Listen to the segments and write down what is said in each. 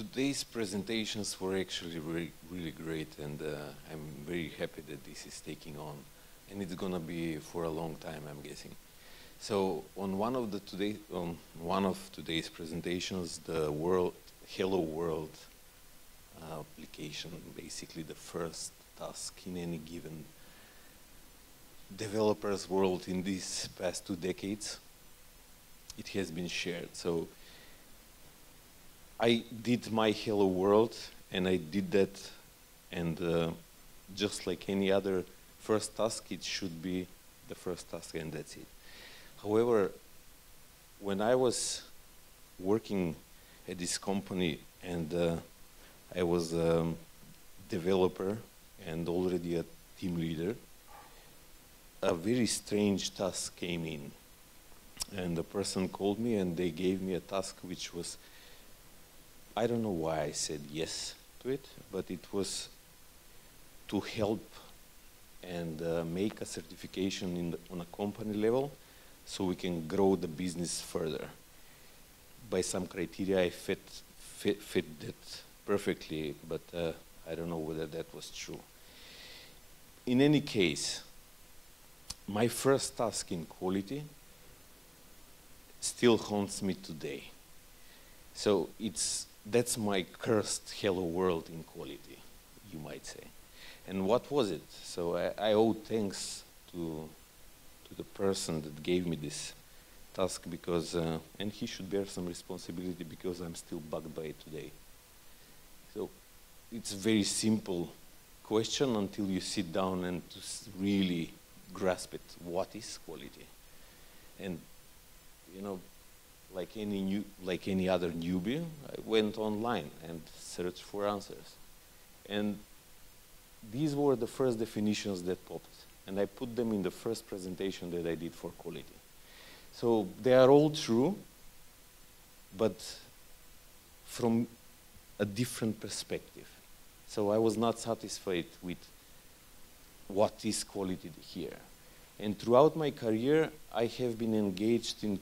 today's presentations were actually really great, and I'm very happy that this is taking on, and it's gonna be for a long time, I'm guessing. So on one of today's presentations, the Hello World application, basically the first task in any given developer's world in these past 2 decades, it has been shared. So I did my Hello World, and I did that, and just like any other first task, it should be the first task, and that's it. However, when I was working at this company, and I was a developer and already a team leader, a very strange task came in. And the person called me, and they gave me a task which was, I don't know why I said yes to it, but it was to help and make a certification on a company level so we can grow the business further. By some criteria, I fit that perfectly, but I don't know whether that was true. In any case, my first task in quality still haunts me today. So that's my cursed hello world in quality, you might say. And what was it? So I owe thanks to the person that gave me this task, because, and he should bear some responsibility, because I'm still bugged by it today. So it's a very simple question until you sit down and to really grasp it. What is quality? And you know, like any other newbie, I went online and searched for answers. And these were the first definitions that popped, and I put them in the first presentation that I did for quality. So they are all true, but from a different perspective. So I was not satisfied with what is quality here. And throughout my career, I have been engaged in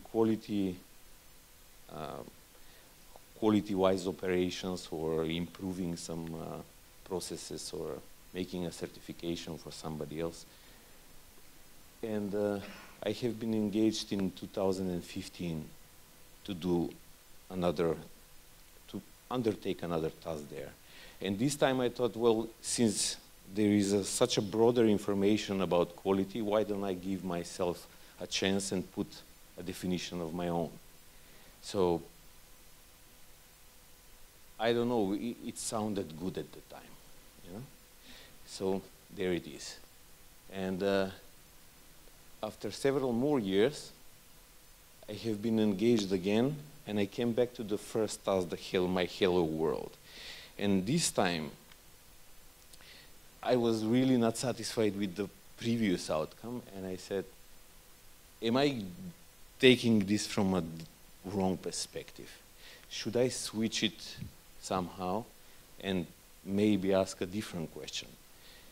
quality-wise operations, or improving some processes, or making a certification for somebody else. And I have been engaged in 2015 to undertake another task there. And this time I thought, well, since there is such a broader information about quality, why don't I give myself a chance and put a definition of my own? So, I don't know, it sounded good at the time, you know? So, there it is. And after several more years, I have been engaged again, and I came back to the first task, my Hello World. And this time, I was really not satisfied with the previous outcome, and I said, am I taking this from a wrong perspective? Should I switch it somehow and maybe ask a different question?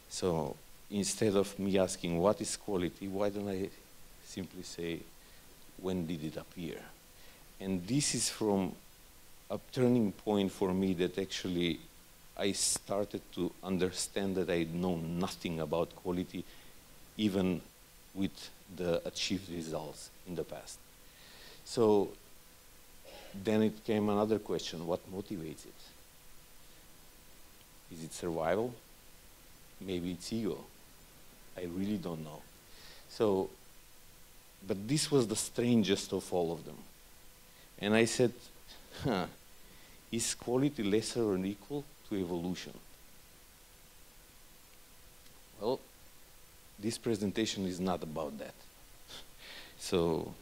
So instead of me asking what is quality, why don't I simply say, when did it appear? And this is from a turning point for me, that actually I started to understand that I know nothing about quality, even with the achieved results in the past. So then it came another question: what motivates it? Is it survival? Maybe it's ego. I really don't know. So, but this was the strangest of all of them. And I said, is quality lesser or equal to evolution? Well, this presentation is not about that. So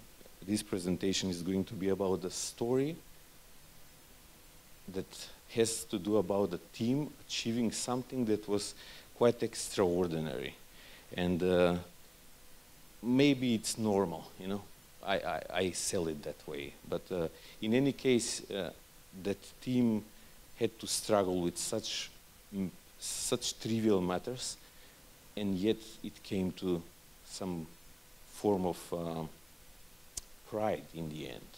this presentation is going to be about a story that has to do about a team achieving something that was quite extraordinary. And maybe it's normal, you know. I sell it that way. But in any case, that team had to struggle with such trivial matters, and yet it came to some form of pride in the end.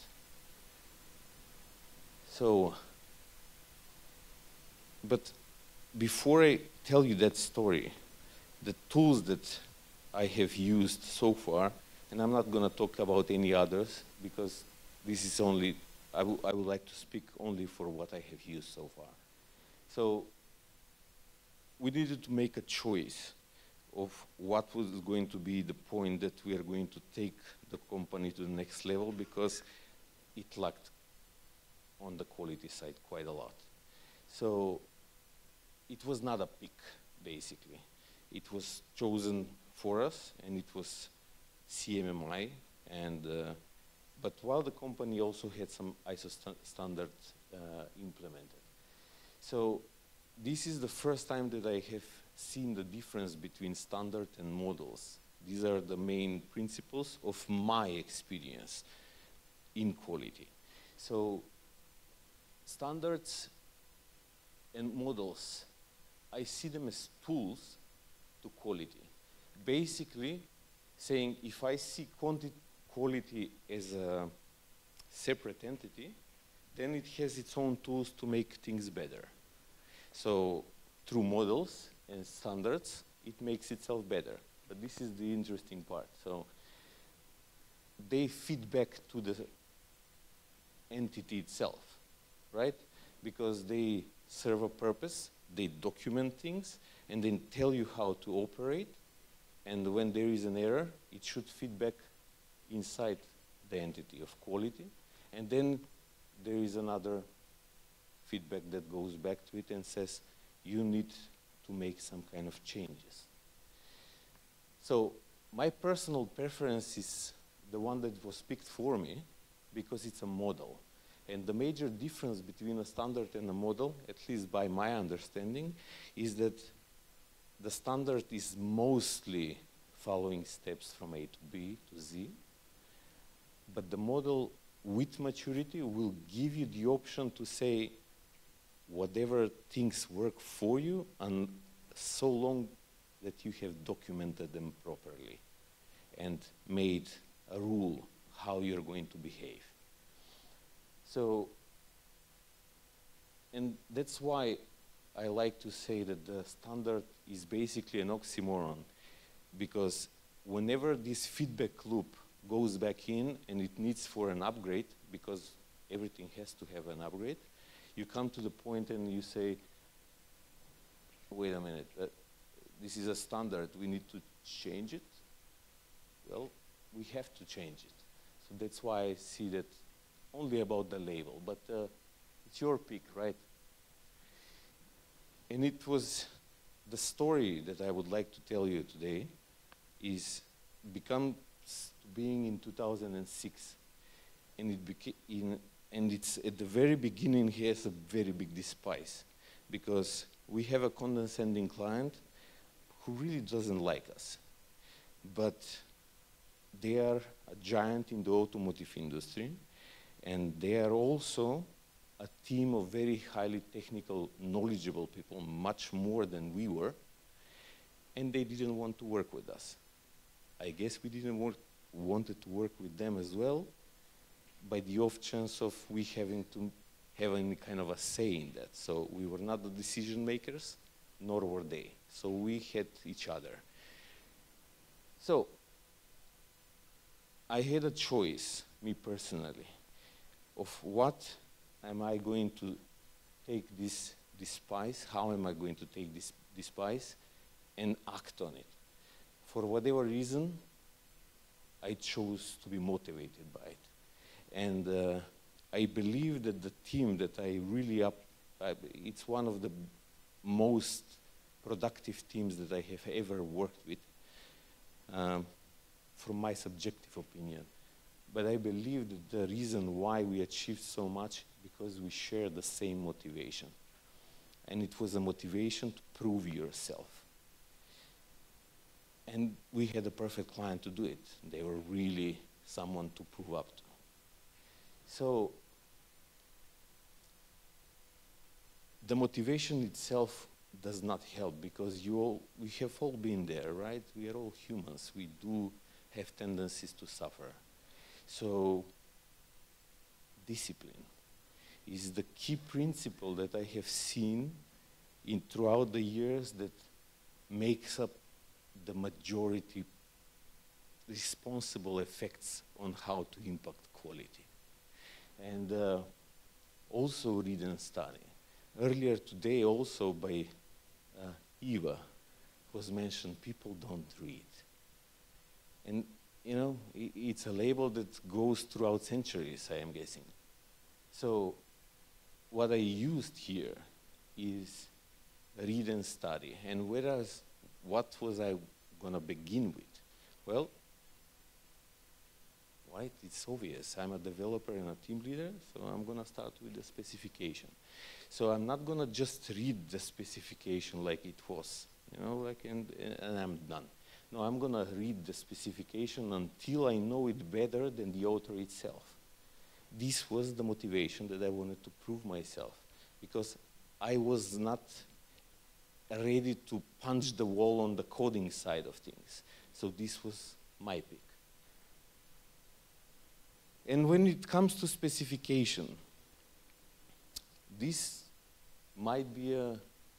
So But before I tell you that story, the tools that I have used so far, and I'm not going to talk about any others because this is only, I would like to speak only for what I have used so far. So we needed to make a choice of what was going to be the point that we are going to take the company to the next level, because it lacked on the quality side quite a lot. So it was not a pick, basically. It was chosen for us, and it was CMMI. And, but while the company also had some ISO standards implemented. So this is the first time that I have seen the difference between standard and models. These are the main principles of my experience in quality. So standards and models, I see them as tools to quality. Basically saying, if I see quality as a separate entity, then it has its own tools to make things better. So through models and standards, it makes itself better. But this is the interesting part. So they feed back to the entity itself, right? Because they serve a purpose, they document things, and then tell you how to operate. And when there is an error, it should feed back inside the entity of quality. And then there is another feedback that goes back to it and says, you need to make some kind of changes. So my personal preference is the one that was picked for me, because it's a model. And the major difference between a standard and a model, at least by my understanding, is that the standard is mostly following steps from A to B to Z, but the model with maturity will give you the option to say whatever things work for you, and so long that you have documented them properly and made a rule how you're going to behave. So, and that's why I like to say that the standard is basically an oxymoron, because whenever this feedback loop goes back in and it needs for an upgrade, because everything has to have an upgrade, you come to the point and you say, wait a minute, this is a standard, we need to change it? Well, we have to change it. So that's why I see that only about the label, but it's your pick, right? And it was the story that I would like to tell you today is being in 2006, and it's at the very beginning has a very big despise, because we have a condescending client who really doesn't like us, but they are a giant in the automotive industry, and they are also a team of very highly technical, knowledgeable people, much more than we were, and they didn't want to work with us. I guess we didn't wanted to work with them as well, by the off chance of we having to have any kind of a say in that. So we were not the decision makers, nor were they. So we had each other. So I had a choice, me personally, of what am I going to take this despise, how am I going to take this despise and act on it. For whatever reason, I chose to be motivated by it. And I believe that the team that I really it's one of the most productive teams that I have ever worked with, from my subjective opinion. But I believe that the reason why we achieved so much because we share the same motivation. And it was a motivation to prove yourself. And we had a perfect client to do it. They were really someone to prove up to. So the motivation itself does not help, because we have all been there, right? We are all humans. We do have tendencies to suffer. So discipline is the key principle that I have seen throughout the years that makes up the majority responsible effects on how to impact quality. And also read and study. Earlier today also by Eva was mentioned, people don't read. And you know, it's a label that goes throughout centuries, I am guessing. So what I used here is read and study. And whereas, what was I gonna begin with? Well, right, it's obvious. I'm a developer and a team leader, so I'm gonna start with the specification. So I'm not gonna just read the specification like it was, you know, like and I'm done. No, I'm gonna read the specification until I know it better than the author itself. This was the motivation that I wanted to prove myself, because I was not ready to punch the wall on the coding side of things. So this was my pick. And when it comes to specification, this might be a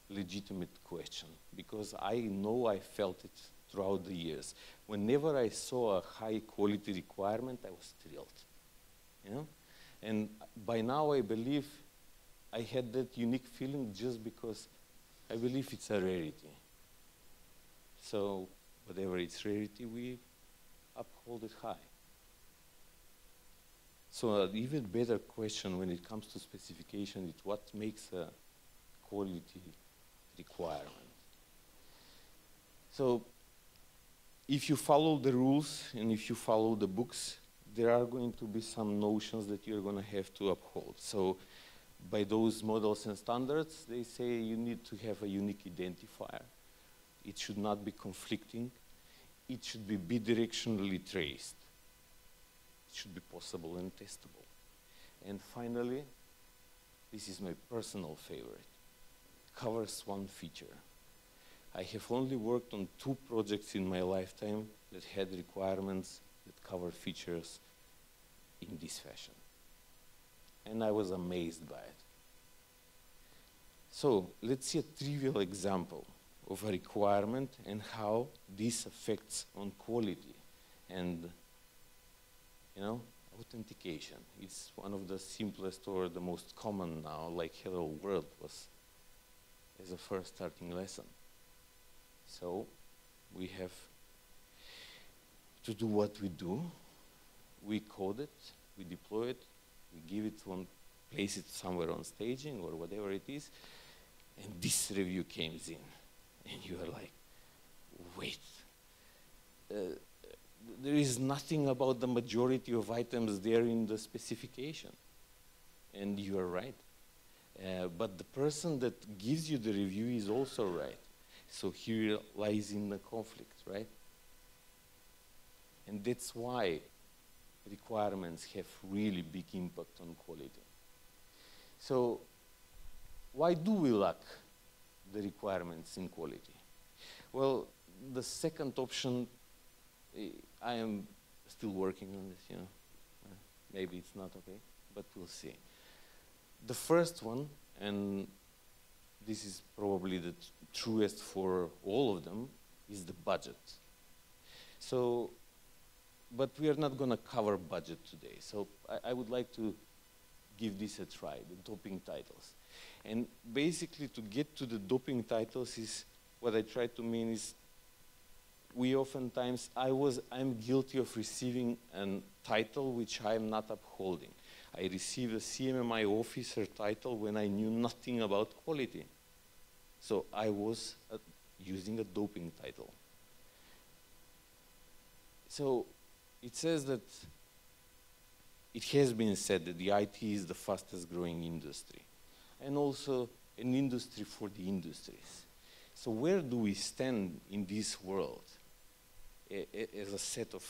legitimate question, because I know I felt it throughout the years. Whenever I saw a high quality requirement, I was thrilled, you know? And by now I believe I had that unique feeling just because I believe it's a rarity. So whatever its rarity, we uphold it high. So an even better question when it comes to specification is what makes a quality requirement. So if you follow the rules and if you follow the books, there are going to be some notions that you're going to have to uphold. So by those models and standards, they say you need to have a unique identifier. It should not be conflicting. It should be bidirectionally traced. It should be possible and testable. And finally, this is my personal favorite. It covers one feature. I have only worked on 2 projects in my lifetime that had requirements that cover features in this fashion. And I was amazed by it. So let's see a trivial example of a requirement and how this affects on quality and, you know, authentication. It's one of the simplest or the most common now, like hello world was as a first starting lesson. So we have to do what we do. We code it, we deploy it, we give it one, place it somewhere on staging or whatever it is, and this review comes in. And you are like, wait, there is nothing about the majority of items there in the specification. And you are right. But the person that gives you the review is also right. So here lies in the conflict, right? And that's why requirements have really big impact on quality. So why do we lack the requirements in quality? Well, the second option, I am still working on this, you know. Maybe it's not okay, but we'll see. The first one, and this is probably the truest for all of them, is the budget. So, but we are not going to cover budget today. So I would like to give this a try, the doping titles. And basically to get to the doping titles is, what I try to mean is, we oftentimes, I'm guilty of receiving a title which I am not upholding. I received a CMMI officer title when I knew nothing about quality. So I was using a doping title. So it says that it has been said that the IT is the fastest growing industry, and also an industry for the industries. So where do we stand in this world as a set of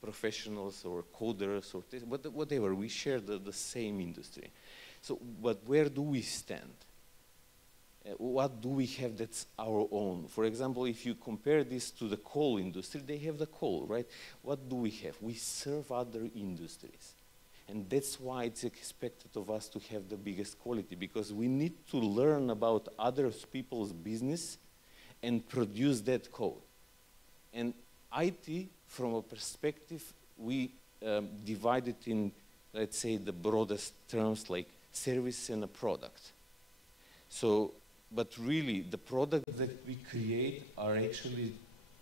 professionals or coders or whatever? We share the same industry. So, but where do we stand? What do we have that's our own? For example, if you compare this to the coal industry, they have the coal, right? What do we have? We serve other industries. And that's why it's expected of us to have the biggest quality, because we need to learn about other people's business and produce that code. And IT, from a perspective, we divide it in, let's say, the broadest terms like service and a product. So, but really, the products that we create are actually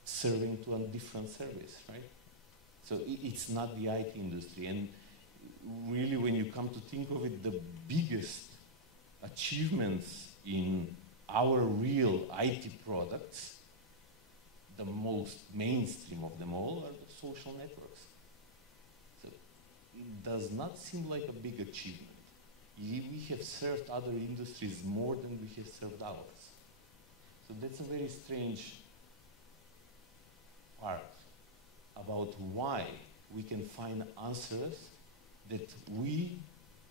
serving to a different service, right? So it's not the IT industry. And really, when you come to think of it, the biggest achievements in our real IT products, the most mainstream of them all, are the social networks. So it does not seem like a big achievement. We have served other industries more than we have served ours. So that's a very strange part about why we can find answers that we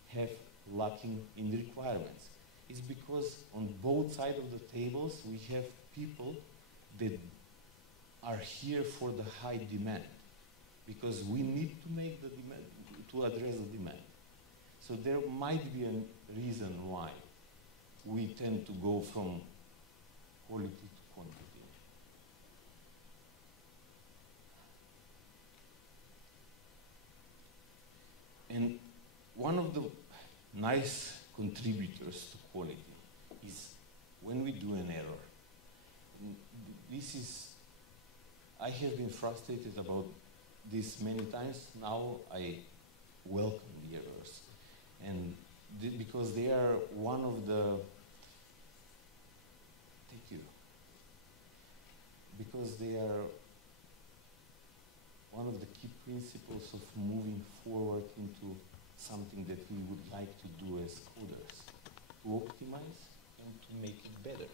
have lacking in requirements. It's because on both sides of the tables we have people that are here for the high demand, because we need to make the demand, to address the demand. So there might be a reason why we tend to go from quality to quantity. And one of the nice contributors to quality is when we do an error. This is, I have been frustrated about this many times. Now I welcome the errors. And because they are one of the, thank you, because they are one of the key principles of moving forward into something that we would like to do as coders, to optimize and to make it better.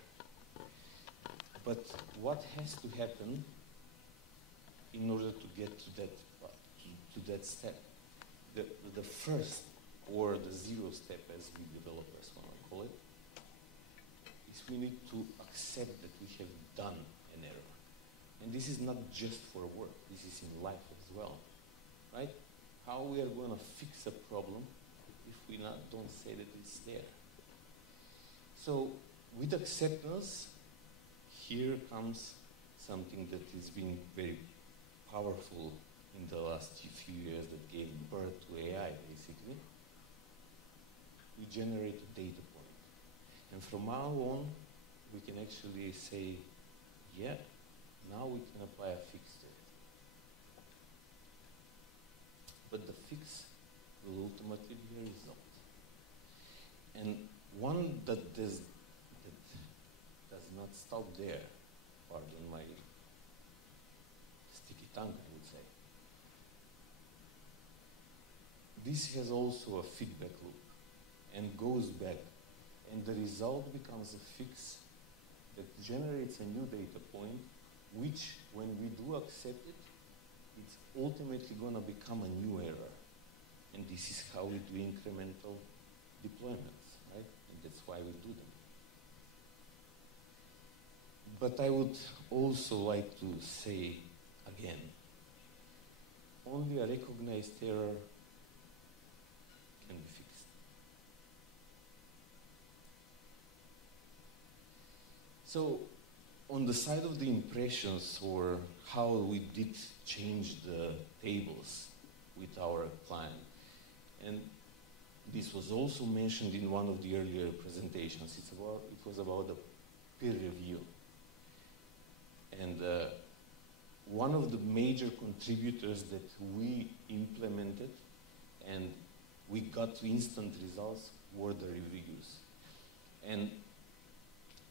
But what has to happen in order to get to that step? The first, or the zero step, as we developers want to call it, is we need to accept that we have done an error. And this is not just for work, this is in life as well, right? How we are going to fix a problem if we don't say that it's there? So with acceptance, here comes something that has been very powerful in the last few years that gave birth to AI, basically. We generate a data point. And from now on, we can actually say, yeah, now we can apply a fix to it. But the fix will ultimately be a result. And one that does not stop there, pardon my sticky tongue, I would say. This has also a feedback loop and goes back. And the result becomes a fix that generates a new data point, which, when we do accept it, it's ultimately going to become a new error. And this is how we do incremental deployments, right? And that's why we do them. But I would also like to say again, only a recognized error can be fixed. So, on the side of the impressions, or how we did change the tables with our client, and this was also mentioned in one of the earlier presentations, it was about the peer review. And one of the major contributors that we implemented and we got to instant results were the reviews. And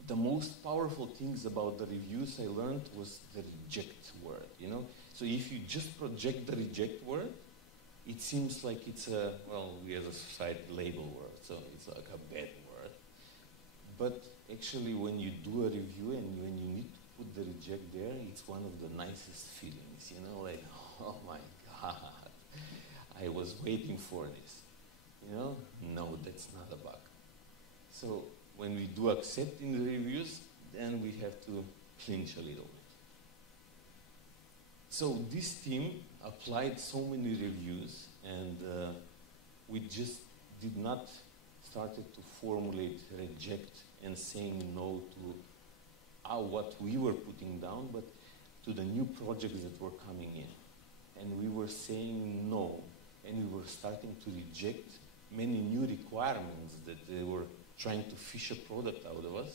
the most powerful things about the reviews I learned was the reject word, you know? So if you just project the reject word, it seems like it's a, well, we as a society label word, so it's like a bad word. But actually when you do a review and when you need to put the reject there, it's one of the nicest feelings, you know, like, oh my God, I was waiting for this. You know, no, that's not a bug. So when we do accept in the reviews, then we have to clinch a little bit. So this team applied so many reviews, and we just did not started to formulate, reject, and saying no to what we were putting down, but to the new projects that were coming in. And we were saying no, and we were starting to reject many new requirements that they were trying to fish a product out of us.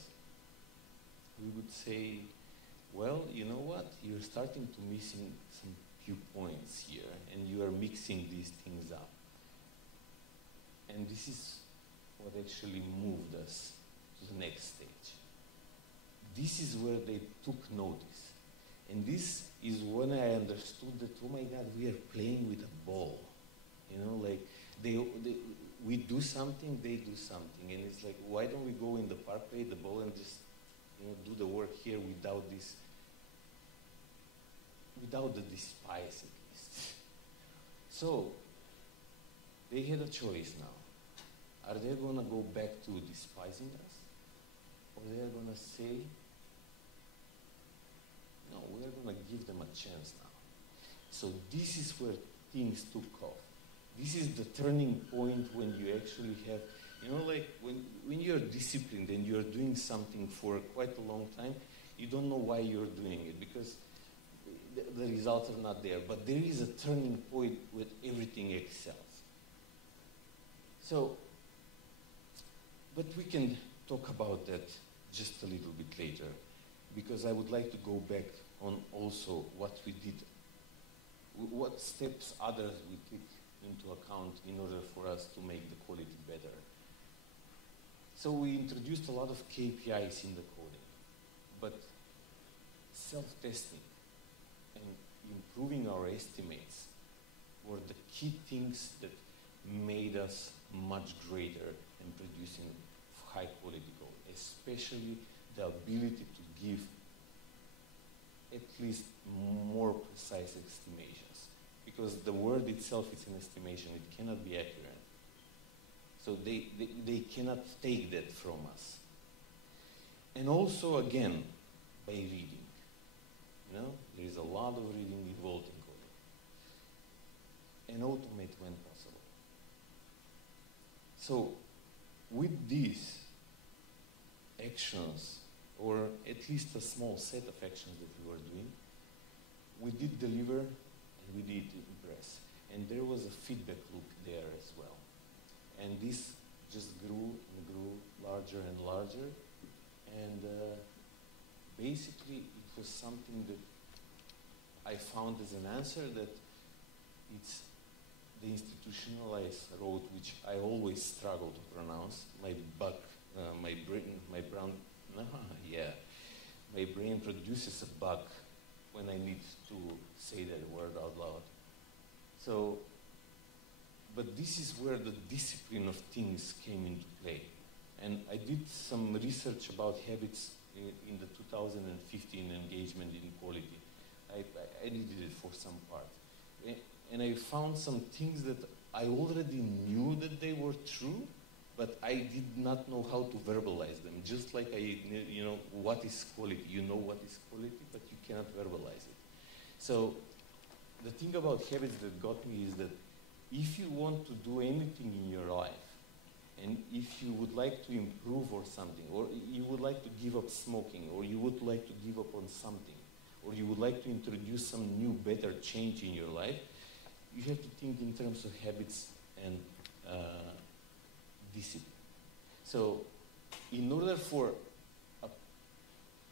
We would say, well, you know what, you're starting to missing some few points here, and you are mixing these things up. And this is what actually moved us to the next stage. This is where they took notice. And this is when I understood that, oh my God, we are playing with a ball. You know, like we do something, they do something. And it's like, why don't we go in the park, play the ball, and just do the work here without this, without the despise at least. So they had a choice now. Are they going to go back to despising us? Or they are going to say, no, we are going to give them a chance now. So this is where things took off. This is the turning point when you actually have, you know, like when you're disciplined and you're doing something for quite a long time, you don't know why you're doing it because the results are not there. But there is a turning point where everything excels. So, but we can talk about that just a little bit later, because I would like to go back on also what we did, what steps others we took into account in order for us to make the quality better. So we introduced a lot of KPIs in the coding, but self-testing and improving our estimates were the key things that made us much greater in producing high quality code, especially the ability to give at least more precise estimations. Because the word itself is an estimation, it cannot be accurate. So they cannot take that from us. And also, again, by reading. You know, there is a lot of reading involved in coding. And automate when possible. So, with these actions, or at least a small set of actions that we were doing, we did deliver and we did impress. And there was a feedback loop there as well. And this just grew and grew larger and larger. And basically it was something that I found as an answer that it's the institutionalized road, which I always struggle to pronounce. My brain produces a bug when I need to say that word out loud. So, but this is where the discipline of things came into play. And I did some research about habits in the 2015 engagement in quality. I did it for some part. And I found some things that I already knew that they were true, but I did not know how to verbalize them. Just like what is quality? You know what is quality, but you cannot verbalize it. So the thing about habits that got me is that if you want to do anything in your life, and if you would like to improve or something, or you would like to give up smoking, or you would like to give up on something, or you would like to introduce some new, better change in your life, you have to think in terms of habits and discipline. So in order for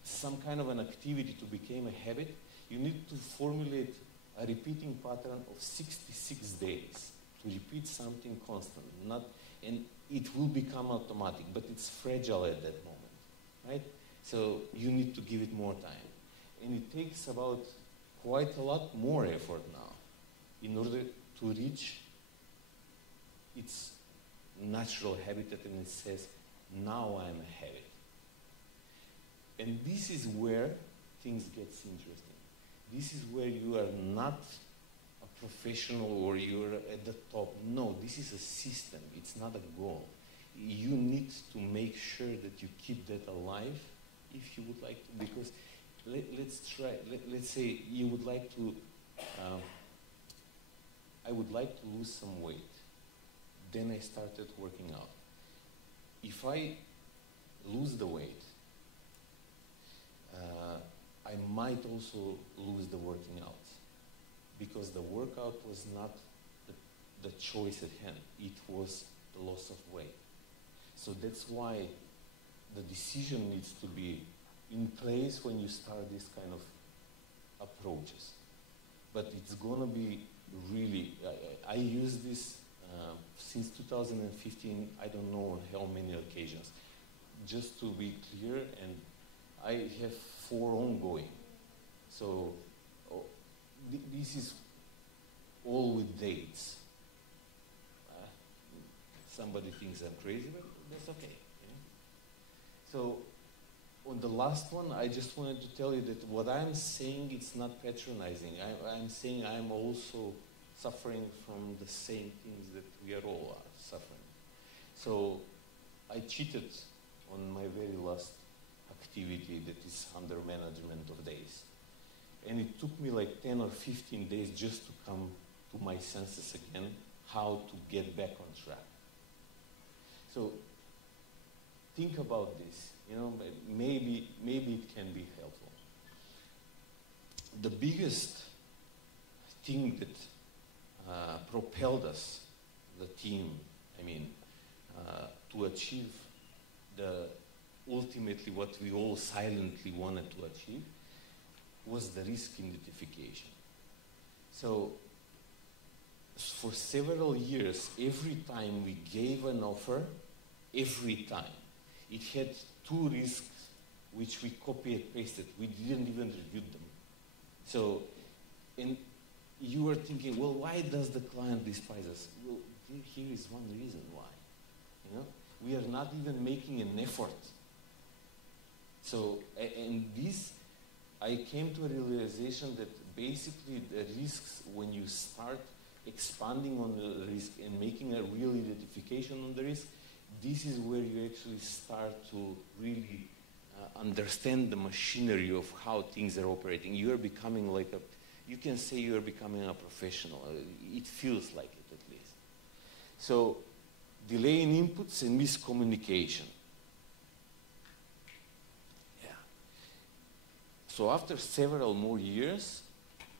some kind of an activity to become a habit, you need to formulate a repeating pattern of 66 days to repeat something constant. And it will become automatic, but it's fragile at that moment, right? So you need to give it more time. And it takes about quite a lot more effort now in order to reach its natural habitat, and it says, now I'm a habit. And this is where things get interesting. This is where you are not a professional or you're at the top. No, this is a system. It's not a goal. You need to make sure that you keep that alive if you would like to, because let's say you would like to, I would like to lose some weight, then I started working out. If I lose the weight, I might also lose the working out, because the workout was not the choice at hand. It was the loss of weight. So that's why the decision needs to be in place when you start this kind of approaches. But it's going to be really, I use this since 2015, I don't know on how many occasions. Just to be clear, and I have 4 ongoing. So this is all with dates. Somebody thinks I'm crazy, but that's okay. Yeah? So on the last one, I just wanted to tell you that what I'm saying, it's not patronizing. I'm saying I'm also suffering from the same things that we are all suffering. So I cheated on my very last activity that is under management of days. And it took me like 10 or 15 days just to come to my senses again, how to get back on track. So think about this, you know, maybe it can be helpful. The biggest thing that propelled us, the team, to achieve ultimately what we all silently wanted to achieve, was the risk identification. So for several years, every time we gave an offer, every time, it had 2 risks which we copy and pasted. We didn't even review them. So, and you were thinking, well, why does the client despise us? Well, here is one reason why. You know, we are not even making an effort. So, and this, I came to a realization that basically the risks, when you start expanding on the risk and making a real identification on the risk, this is where you actually start to really understand the machinery of how things are operating. You are becoming like you can say you are becoming a professional. It feels like it, at least. So, delay in inputs and miscommunication. Yeah. So after several more years,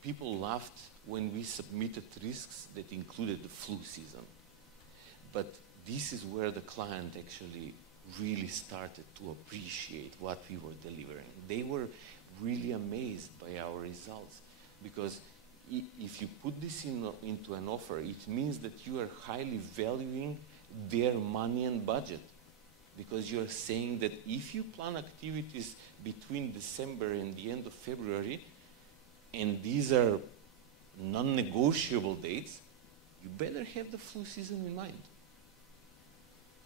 people laughed when we submitted risks that included the flu season. But this is where the client actually really started to appreciate what we were delivering. They were really amazed by our results, because if you put this into an offer, it means that you are highly valuing their money and budget, because you are saying that if you plan activities between December and the end of February, and these are non-negotiable dates, you better have the flu season in mind.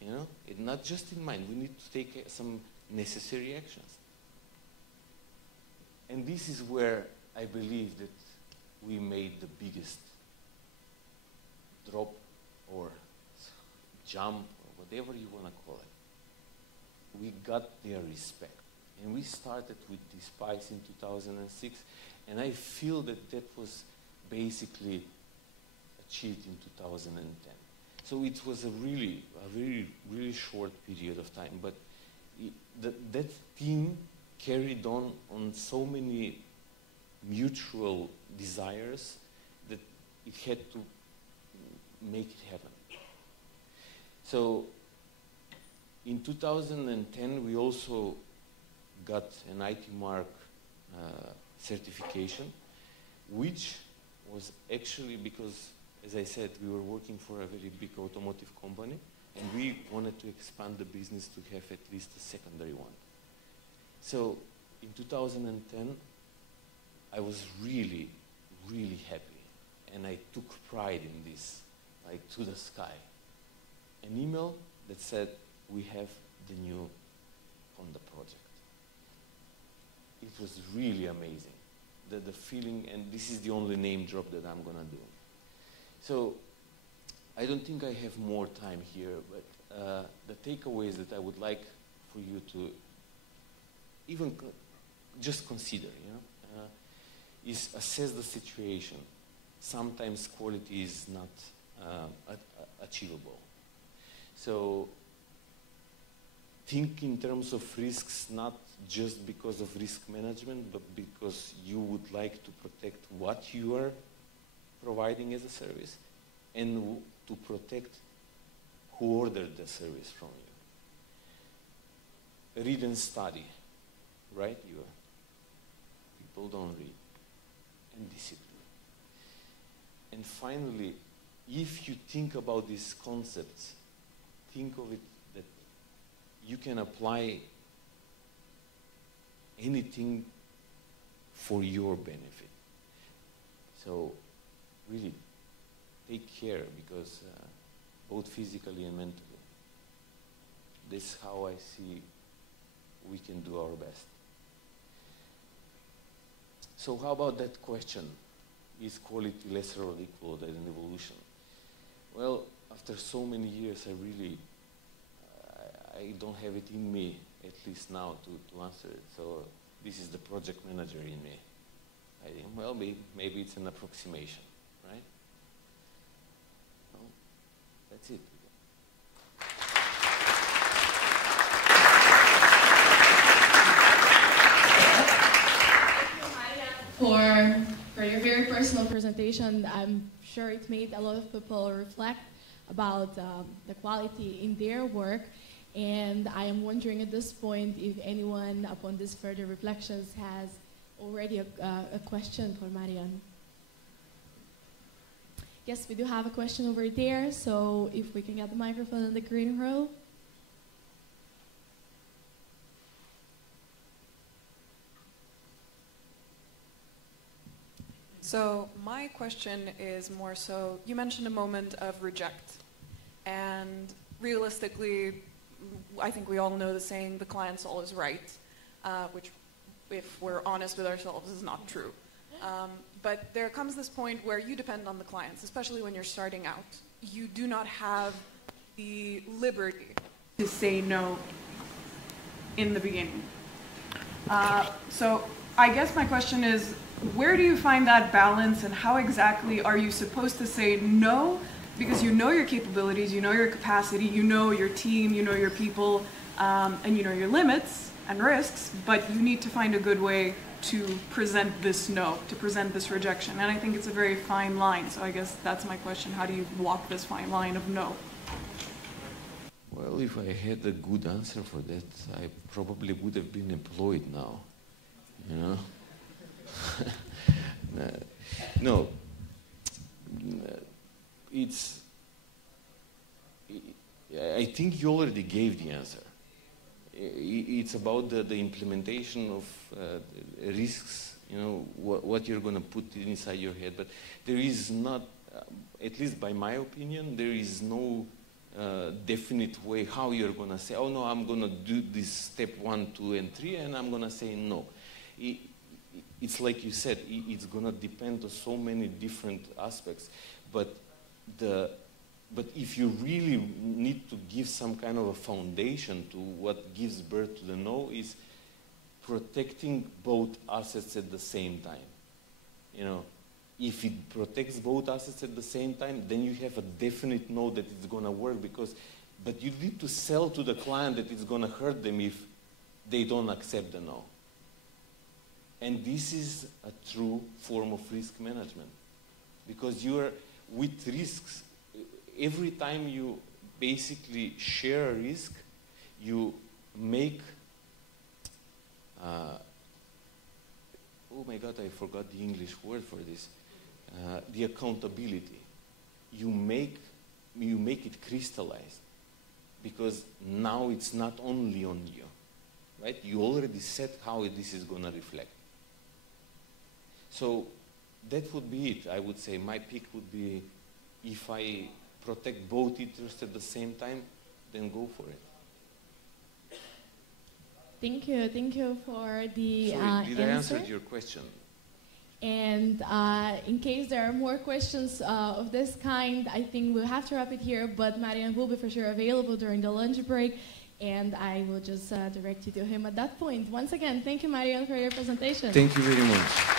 You know, not just in mind. We need to take some necessary actions. And this is where I believe that we made the biggest drop or jump, or whatever you want to call it. We got their respect. And we started with Despise in 2006, and I feel that that was basically achieved in 2010. So it was a really short period of time, but that team carried on so many mutual desires that it had to make it happen. So in 2010, we also got an IT Mark certification, which was actually because, as I said, we were working for a very big automotive company, and we wanted to expand the business to have at least a secondary one. So in 2010, I was really, really happy, and I took pride in this, like to the sky. An email that said, we have the new on the project. It was really amazing. The feeling, and this is the only name drop that I'm gonna do. So, I don't think I have more time here, but the takeaways that I would like for you to even just consider, you know, is assess the situation. Sometimes quality is not achievable. So think in terms of risks, not just because of risk management, but because you would like to protect what you are providing as a service and to protect who ordered the service from you. Read and study, right? People don't read. And discipline. And finally, if you think about these concepts, think of it that you can apply anything for your benefit. So really take care, because both physically and mentally, this is how I see we can do our best. So how about that question? Is quality lesser or equal than evolution? Well, after so many years, I don't have it in me, at least now, to answer it. So this is the project manager in me. I think, well, maybe it's an approximation, right? Well, that's it. For your very personal presentation. I'm sure it made a lot of people reflect about the quality in their work, and I am wondering at this point if anyone, upon these further reflections, has already a question for Marjan. Yes, we do have a question over there, so if we can get the microphone in the green row. So my question is more so, you mentioned a moment of reject. And realistically, I think we all know the saying, the client's always right, which, if we're honest with ourselves, is not true. But there comes this point where you depend on the clients, especially when you're starting out. You do not have the liberty to say no in the beginning. So I guess my question is, where do you find that balance, and how exactly are you supposed to say no? Because you know your capabilities, you know your capacity, you know your team, you know your people, and you know your limits and risks, but you need to find a good way to present this no, to present this rejection. And I think it's a very fine line. So I guess that's my question. How do you walk this fine line of no? Well, if I had a good answer for that, I probably would have been employed now, you know? No, I think you already gave the answer. It's about the implementation of risks, you know, what you're going to put inside your head. But there is not, at least by my opinion, there is no definite way how you're going to say, oh no, I'm going to do this step 1, 2, and 3, and I'm going to say no. It's like you said, it's going to depend on so many different aspects. But if you really need to give some kind of a foundation to what gives birth to the no, is protecting both assets at the same time. You know, if it protects both assets at the same time, then you have a definite no that it's going to work. But you need to sell to the client that it's going to hurt them if they don't accept the no. And this is a true form of risk management, because you are with risks. Every time you basically share a risk, you make, oh my God, I forgot the English word for this, the accountability. You make it crystallized, because now it's not only on you, right? You already said how this is going to reflect. So that would be it. I would say my pick would be, if I protect both interests at the same time, then go for it. Thank you for the Sorry, did I answer? answer your question? And in case there are more questions of this kind, I think we'll have to wrap it here, but Marjan will be for sure available during the lunch break, and I will just direct you to him at that point. Once again, thank you, Marjan, for your presentation. Thank you very much.